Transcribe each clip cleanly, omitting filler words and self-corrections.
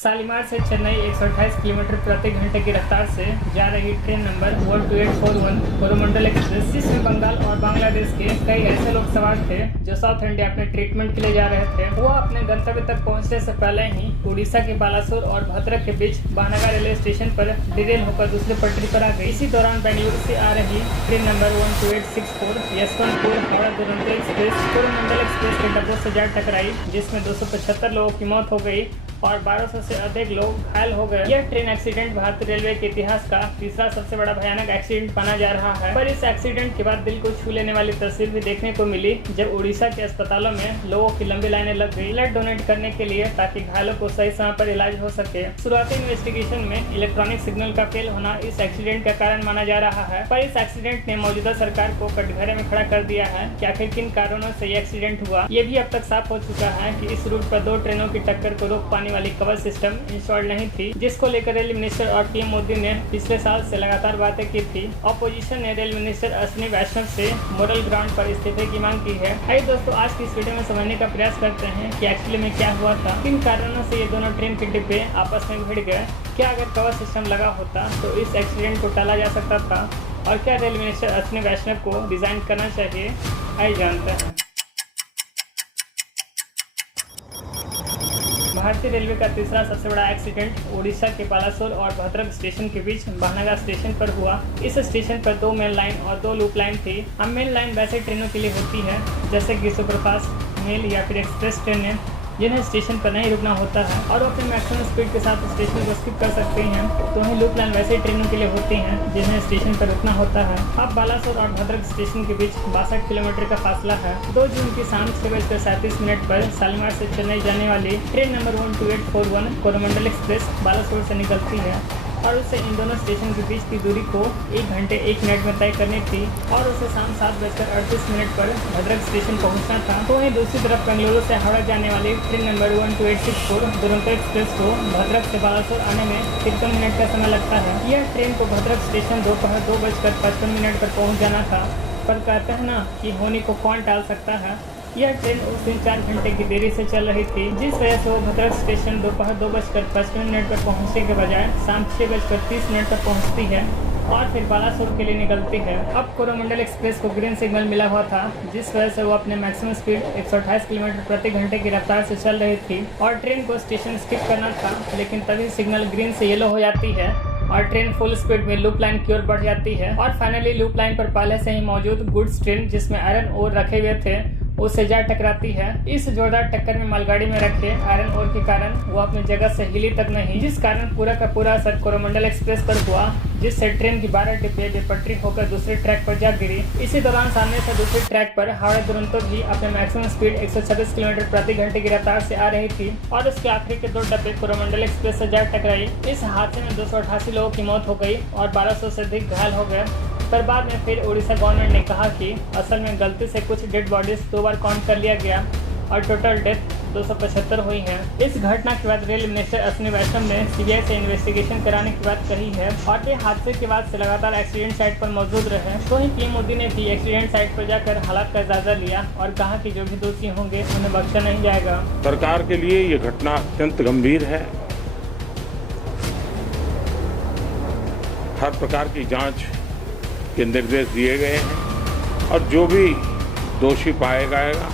शालीमार से चेन्नई 128 किलोमीटर प्रति घंटे की रफ्तार से जा रही ट्रेन नंबर 12841 कोरोमंडल एक्सप्रेस, जिसमें बंगाल और बांग्लादेश के कई ऐसे लोग सवार थे जो साउथ इंडिया अपने ट्रीटमेंट के लिए जा रहे थे। वो अपने गंतव्य तक पहुंचने से पहले ही उड़ीसा के बालासोर और भद्रक के बीच बानागा रेलवे स्टेशन पर डिरेल होकर दूसरे पटरी पर आ गई। इसी दौरान बेंगलुरु से आ रही train number 12864 Yeshwantpur Howrah Duronto express Coromandel express के डब्बों से जा टकराई, जिसमें 275 लोगों की मौत हो गई और 1200 से अधिक लोग घायल हो गए। यह ट्रेन एक्सीडेंट भारतीय रेलवे के इतिहास का तीसरा सबसे बड़ा भयानक एक्सीडेंट माना जा रहा है। पर इस एक्सीडेंट के बाद दिल को छू लेने वाली तस्वीर भी देखने को मिली, जब उड़ीसा के अस्पतालों में लोगों की लंबी लाइनें लग गई ब्लड डोनेट करने के लिए, ताकि घायलों को सही समय पर इलाज हो सके। शुरुआती इन्वेस्टिगेशन में इलेक्ट्रॉनिक सिग्नल का फेल होना इस एक्सीडेंट का कारण माना जा रहा है। पर इस एक्सीडेंट ने मौजूदा सरकार को कटघरे में खड़ा कर दिया है कि आखिर किन कारणों से ये एक्सीडेंट हुआ। ये भी अब तक साफ हो चुका है कि इस रूट पर दो ट्रेनों की टक्कर को रोक पाने वाली कवर सिस्टम इंस्टॉल नहीं थी, जिसको लेकर रेल मिनिस्टर और पीएम मोदी ने पिछले साल से लगातार बातें की थी। ऑपोजिशन ने रेल मिनिस्टर अश्विनी वैष्णव से मोरल ग्राउंड पर इस्तीफे की मांग की है। आइए दोस्तों, आज की इस वीडियो में समझने का प्रयास करते हैं कि एक्चुअली में क्या हुआ था, किन कारणों से ये दोनों ट्रेन के डिब्बे आपस में भिड़ गए, क्या अगर कवर सिस्टम लगा होता तो इस एक्सीडेंट को टाला जा सकता था, और क्या रेल मिनिस्टर अश्विनी वैष्णव को रिजाइन करना चाहिए। आइए जानते हैं। भारतीय रेलवे का तीसरा सबसे बड़ा एक्सीडेंट उड़ीसा के बालासोर और भद्रक स्टेशन के बीच बानागा स्टेशन पर हुआ। इस स्टेशन पर दो मेन लाइन और दो लूप लाइन थी। अब मेन लाइन वैसे ट्रेनों के लिए होती है जैसे कि सुपरफास्ट, मेल या फिर एक्सप्रेस ट्रेनें, जिन्हें स्टेशन पर नहीं रुकना होता है और वो अपने मैक्सिमम स्पीड के साथ स्टेशन को स्किप कर सकते हैं। तो वहीं लूप लाइन वैसे ट्रेनों के लिए होती हैं जिन्हें स्टेशन पर रुकना होता है। अब बालासोर और भद्रक स्टेशन के बीच 62 किलोमीटर का फासला है। 2 जून की शाम 6:37 पर शालीमार से चेन्नई जाने वाली train number 12841 Coromandel express Balasore से निकलती है और उसे इन दोनों स्टेशन के बीच की दूरी को 1 घंटे 1 मिनट में तय करनी थी और उसे शाम 7:38 पर भद्रक स्टेशन पहुंचना था। तो वहीं दूसरी तरफ बेंगलुरु से हावड़ा जाने वाली ट्रेन नंबर 12864 दुरंतो एक्सप्रेस को भद्रक से बालासोर आने में 53 मिनट का समय लगता है। यह ट्रेन को भद्रक स्टेशन दोपहर 2:55 पर पहुँच जाना था, पर कहते हैं ना कि होनी को कौन टाल सकता है। यह ट्रेन उस दिन 4 घंटे की देरी से चल रही थी, जिस वजह से वो भद्रक स्टेशन दोपहर 2:55 पर पहुंचने के बजाय शाम 6:30 पर पहुंचती है और फिर बालासोर के लिए निकलती है। अब कोरोमंडल एक्सप्रेस को ग्रीन सिग्नल मिला हुआ था, जिस वजह से वो अपने मैक्सिमम स्पीड 128 किलोमीटर प्रति घंटे की रफ्तार से चल रही थी और ट्रेन को स्टेशन स्किप करना था। लेकिन तभी सिग्नल ग्रीन से येलो हो जाती है और ट्रेन फुल स्पीड में लूप लाइन की ओर बढ़ जाती है और फाइनली लूप लाइन पर पहले से ही मौजूद गुड्स ट्रेन, जिसमें आयरन ओर रखे हुए थे, उससे जा टकराती है। इस जोरदार टक्कर में मालगाड़ी में रखे आयरन ओर के कारण वो अपनी जगह से हिली तक नहीं, जिस कारण पूरा का पूरा असर कोरोमंडल एक्सप्रेस पर हुआ, जिससे ट्रेन की 12 डिब्बे बेपटरी होकर दूसरे ट्रैक पर जा गिरी। इसी दौरान सामने से दूसरे ट्रैक पर हावड़ा दुरंतो भी अपने मैक्सिमम स्पीड 126 किलोमीटर प्रति घंटे की रफ्तार से आ रही थी और उसके आखिरी के 2 डब्बे कोरोमंडल एक्सप्रेस से जा टकराई। इस हादसे में 288 लोगों की मौत हो गई और 1200 से अधिक घायल हो गए। पर बाद में फिर उड़ीसा गवर्नमेंट ने कहा कि असल में गलती से कुछ डेड बॉडीज 2 बार काउंट कर लिया गया और टोटल डेथ 275 हुई हैं। इस घटना के बाद रेल मिनिस्टर अश्विनी वैष्णव ने सीबीआई से इन्वेस्टिगेशन कराने की बात कही है और वे हादसे के बाद से लगातार एक्सीडेंट साइट पर मौजूद रहे। तो ही पीएम मोदी ने भी एक्सीडेंट साइट पर जाकर हालात का जायजा लिया और कहा कि जो भी दोषी होंगे उन्हें बख्शा नहीं जाएगा। सरकार के लिए ये घटना अत्यंत गंभीर है। हर प्रकार की जांच के निर्देश दिए गए हैं और जो भी दोषी पाया जाएगा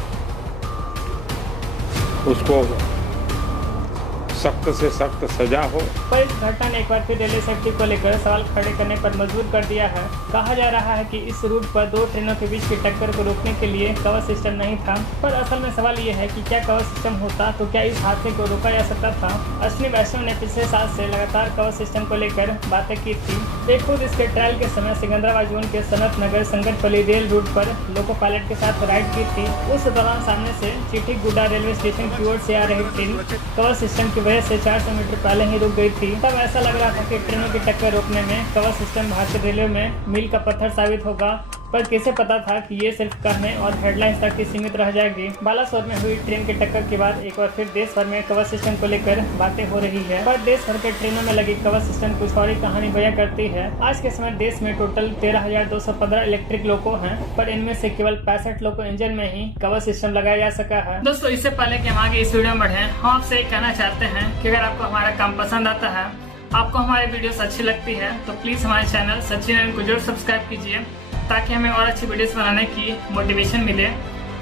उसको सख्त से सख्त सजा हो। पर इस घटना ने एक बार फिर रेलवे सेफ्टी को लेकर सवाल खड़े करने पर मजबूर कर दिया है। कहा जा रहा है कि इस रूट पर 2 ट्रेनों के बीच की टक्कर को रोकने के लिए कवर सिस्टम नहीं था, पर असल में सवाल ये है कि क्या कवर सिस्टम होता तो क्या इस हादसे को रोका जा सकता था। अश्विनी वैष्णव ने पिछले साल से लगातार कवर सिस्टम को लेकर बातें की थी। वे खुद इसके ट्रायल के समय सिकंदराबाद जोन के सनत नगर संगतपल्ली रेल रूट पर लोको पायलट के साथ राइड की थी। उस दौरान सामने से चिट्ठीगुडा रेलवे स्टेशन की ओर से आ रही ट्रेन कवर सिस्टम की वजह से 400 मीटर पहले ही रुक गई थी। तब ऐसा लग रहा था कि ट्रेनों की टक्कर रोकने में कवर सिस्टम भारतीय रेलवे में मील का पत्थर साबित होगा पर किसे पता था कि ये सिर्फ कहने और हेडलाइंस तक ही सीमित रह जाएगी। बालासोर में हुई ट्रेन की टक्कर के बाद एक बार फिर देश भर में कवच सिस्टम को लेकर बातें हो रही है, पर देश भर के ट्रेनों में लगी कवच सिस्टम कुछ और ही कहानी बयां करती है। आज के समय देश में टोटल 13,215 इलेक्ट्रिक लोको हैं, पर इनमें से केवल 65 लोको इंजन में ही कवच सिस्टम लगाया जा सका है। दोस्तों, इससे पहले कि हम आगे इस वीडियो में बढ़े, हम आपसे एक कहना चाहते हैं कि अगर आपको हमारा काम पसंद आता है, आपको हमारी वीडियोस अच्छी लगती है, तो प्लीज हमारे चैनल सचिन एंड को जरूर सब्सक्राइब कीजिए ताकि हमें और अच्छी वीडियोस बनाने की मोटिवेशन मिले।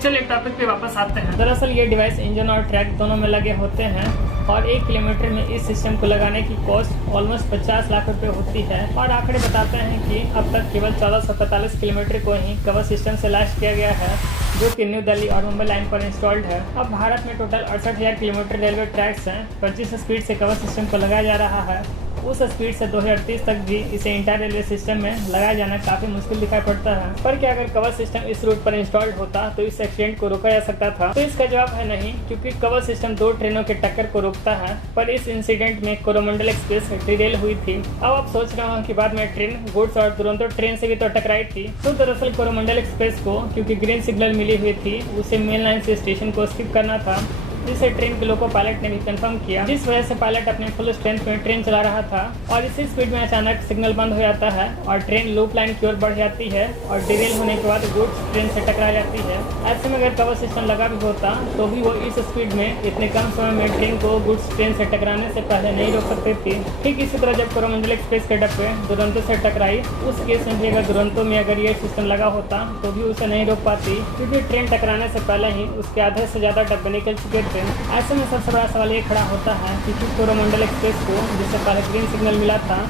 चलिए टॉपिक पे वापस आते हैं। दरअसल ये डिवाइस इंजन और ट्रैक दोनों में लगे होते हैं और 1 किलोमीटर में इस सिस्टम को लगाने की कॉस्ट ऑलमोस्ट 50 लाख रुपए होती है। और आंकड़े बताते हैं कि अब तक केवल 1445 किलोमीटर को ही कवच सिस्टम से लैस किया गया है, जो कि न्यू दिल्ली और मुंबई लाइन पर इंस्टॉल्ड है। अब भारत में टोटल 68,000 किलोमीटर रेलवे ट्रैक्स हैं, पर जिस स्पीड से कवच सिस्टम को लगाया जा रहा है उस स्पीड से 2030 तक भी इसे इंटर रेलवे सिस्टम में लगाया जाना काफी मुश्किल दिखाई पड़ता है। पर क्या अगर कवच सिस्टम इस रूट पर इंस्टॉल्ड होता तो इस एक्सीडेंट को रोका जा सकता था? तो इसका जवाब है नहीं, क्योंकि कवच सिस्टम 2 ट्रेनों के टक्कर को रोकता है, पर इस इंसिडेंट में कोरोमंडल एक्सप्रेस डिरेल हुई थी। अब आप सोच रहे हो कि बाद में ट्रेन गुड्स और दुरंतो ट्रेन से भी तो टकराई थी। तो दरअसल कोरोमंडल एक्सप्रेस को क्योंकि ग्रीन सिग्नल मिली हुई थी, उसे मेन लाइन से स्टेशन को स्किप करना था, जिसे ट्रेन के लोको पायलट ने भी कंफर्म किया, जिस वजह से पायलट अपने फुल स्ट्रेंथ में ट्रेन चला रहा था और इसी स्पीड में अचानक सिग्नल बंद हो जाता है और ट्रेन लूप लाइन की ओर बढ़ जाती है और डिरेल होने के बाद गुड्स ट्रेन से टकरा जाती है। ऐसे में अगर कवच सिस्टम लगा भी होता तो भी वो इस स्पीड में इतने कम समय में ट्रेन को गुड्स ट्रेन से टकराने से पहले नहीं रोक सकती थी। ठीक इसी तरह जब कोरोमंडल एक्सप्रेस के डब्बे दुरंतो से टकराई, उस केस में भी अगर दुरंतो में अगर ये सिस्टम लगा होता तो भी उसे नहीं रोक पाती, क्योंकि ट्रेन टकराने से पहले ही उसके आधे से ज्यादा डब्बे निकल चुके थे। ऐसे में सबसे बड़ा सवाल ये खड़ा होता है कि कोरोमंडल एक्सप्रेस को जिससे पहले ग्रीन सिग्नल मिला था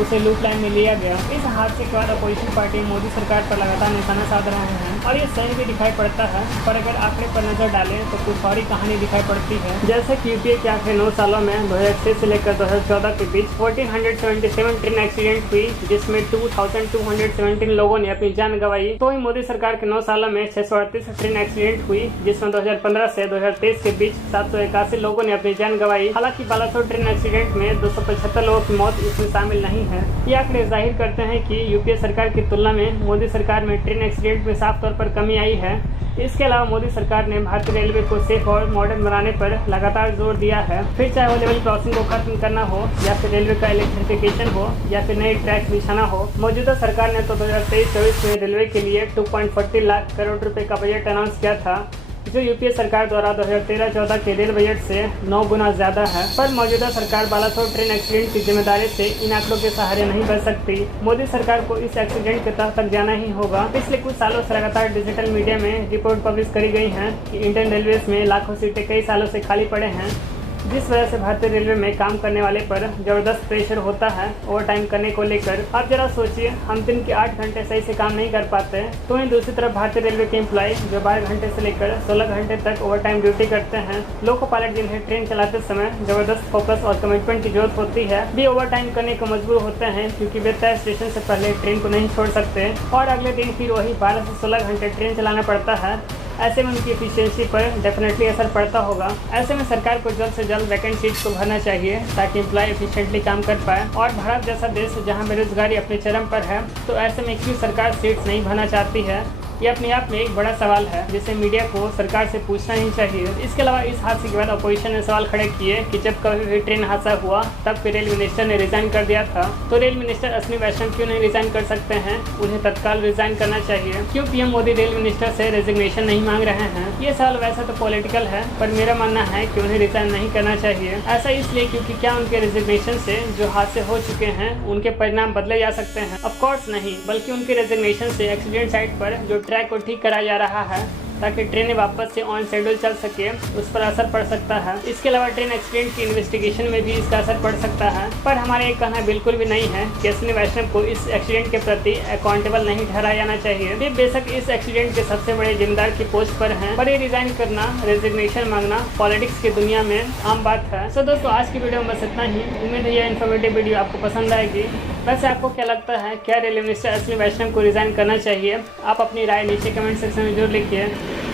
उसे लूप लाइन में लिया गया। इस हादसे के बाद अपोजिशन पार्टी मोदी सरकार पर लगातार निशाना साध रहे हैं और ये सही भी दिखाई पड़ता है, पर अगर आंकड़े पर नजर डालें तो कुछ और ही कहानी दिखाई पड़ती है। जैसे कि यूपीए के आखिरी 9 सालों में 2006 से लेकर 2014 के बीच 1477 ट्रेन एक्सीडेंट हुई, जिसमें 2217 लोगों ने अपनी जान गंवाई। तो ही मोदी सरकार के 9 सालों में 638 ट्रेन एक्सीडेंट हुई, जिसमें 2015 से 2023 के बीच 781 लोगों ने अपनी जान गंवाई। हालांकि बालासोर ट्रेन एक्सीडेंट में 275 लोगों की मौत इसमें शामिल नहीं है। ये आंकड़े जाहिर करते हैं कि यूपीए सरकार की तुलना में मोदी सरकार में ट्रेन एक्सीडेंट में साफ तौर पर कमी आई है। इसके अलावा मोदी सरकार ने भारतीय रेलवे को सेफ और मॉडर्न बनाने पर लगातार जोर दिया है, फिर चाहे वो लेवल क्रॉसिंग को खत्म करना हो या फिर रेलवे का इलेक्ट्रिफिकेशन हो या फिर नए ट्रैक बिछाना हो। मौजूदा सरकार ने तो 2023-24 में रेलवे के लिए 2.40 लाख करोड़ रुपए का बजट अनाउंस किया था, जो यूपीए सरकार द्वारा 2013-14 के रेल बजट से 9 गुना ज्यादा है। पर मौजूदा सरकार बालासोर ट्रेन एक्सीडेंट की जिम्मेदारी से इन आंकड़ों के सहारे नहीं बच सकती। मोदी सरकार को इस एक्सीडेंट के तह तक जाना ही होगा। पिछले कुछ सालों से लगातार डिजिटल मीडिया में रिपोर्ट पब्लिश करी गई है कि इंडियन रेलवे में लाखों सीटें कई सालों से खाली पड़े हैं, जिस वजह से भारतीय रेलवे में काम करने वाले पर जबरदस्त प्रेशर होता है ओवर टाइम करने को लेकर। अब जरा सोचिए, हम दिन के 8 घंटे सही से काम नहीं कर पाते, तो वहीं दूसरी तरफ भारतीय रेलवे के एम्प्लॉय जो 12 घंटे से लेकर 16 घंटे तक ओवर टाइम ड्यूटी करते हैं। लोको पायलट जिन्हें ट्रेन चलाते समय जबरदस्त फोकस और कमिटमेंट की जरूरत होती है, भी ओवर टाइम करने को मजबूर होते हैं, क्योंकि वे तय स्टेशन से पहले ट्रेन को नहीं छोड़ सकते और अगले दिन फिर वही 12 से 16 घंटे ट्रेन चलाना पड़ता है। ऐसे में उनकी एफिशिएंसी पर डेफिनेटली असर पड़ता होगा। ऐसे में सरकार को जल्द से जल्द वैकेंट सीट्स को भरना चाहिए ताकि एम्प्लॉय एफिशिएंटली काम कर पाए। और भारत जैसा देश जहां बेरोजगारी अपने चरम पर है, तो ऐसे में क्यों सरकार सीट्स नहीं भरना चाहती है, ये अपने आप में एक बड़ा सवाल है जिसे मीडिया को सरकार से पूछना ही चाहिए। इसके अलावा इस हादसे के बाद अपोजिशन ने सवाल खड़े किए कि जब कभी भी ट्रेन हादसा हुआ तब फिर रेल मिनिस्टर ने रिजाइन कर दिया था, तो रेल मिनिस्टर अश्विनी वैष्णव क्यों नहीं रिजाइन कर सकते हैं? उन्हें तत्काल रिजाइन करना चाहिए। क्यों पीएम मोदी रेल मिनिस्टर से रेजिग्नेशन नहीं मांग रहे हैं? ये सवाल वैसा तो पॉलिटिकल है, पर मेरा मानना है कि उन्हें रिजाइन नहीं करना चाहिए। ऐसा इसलिए क्योंकि क्या उनके रेजिग्नेशन से जो हादसे हो चुके हैं उनके परिणाम बदले जा सकते हैं? ऑफ कोर्स नहीं, बल्कि उनके रेजिग्नेशन से एक्सीडेंट साइट पर जो ट्रैक को ठीक कराया जा रहा है ताकि ट्रेनें वापस से ऑन शेड्यूल चल सके, उस पर असर पड़ सकता है। इसके अलावा ट्रेन एक्सीडेंट की इन्वेस्टिगेशन में भी इसका असर पड़ सकता है। पर हमारा ये कहना बिल्कुल भी नहीं है कि अश्विनी वैष्णव को इस एक्सीडेंट के प्रति अकाउंटेबल नहीं ठहराया जाना चाहिए। वे बेशक इस एक्सीडेंट के सबसे बड़े जिम्मेदार की पोस्ट पर हैं, पर ये रिजाइन करना, रेजिग्नेशन मांगना पॉलिटिक्स की दुनिया में आम बात है। सो दोस्तों, आज की वीडियो में बस इतना ही। उम्मीद है यह इन्फॉर्मेटिव वीडियो आपको पसंद आएगी। वैसे आपको क्या लगता है, क्या रेल मिनिस्टर अश्विनी वैष्णव को रिजाइन करना चाहिए? आप अपनी राय नीचे कमेंट सेक्शन में जरूर लिखिए।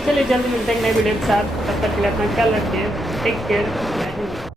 चलिए जल्दी मिलते हैं नए वीडियो के साथ, तब तक के लिए अपना ख्याल रखिए। Take care.